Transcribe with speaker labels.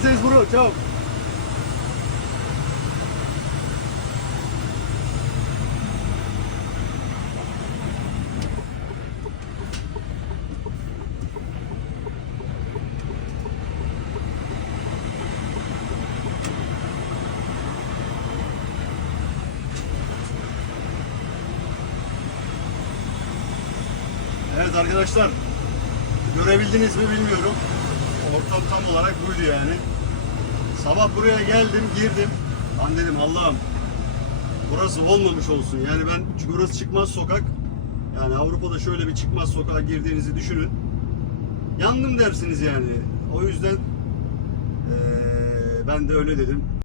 Speaker 1: says bro, ciao. Evet arkadaşlar görebildiniz mi bilmiyorum. Ortam tam olarak buydu yani. Sabah buraya geldim, girdim. Lan dedim Allah'ım burası olmamış olsun. Yani ben çünkü burası çıkmaz sokak. Yani Avrupa'da şöyle bir çıkmaz sokağa girdiğinizi düşünün. Yandım dersiniz yani. O yüzden eee, ben de öyle dedim.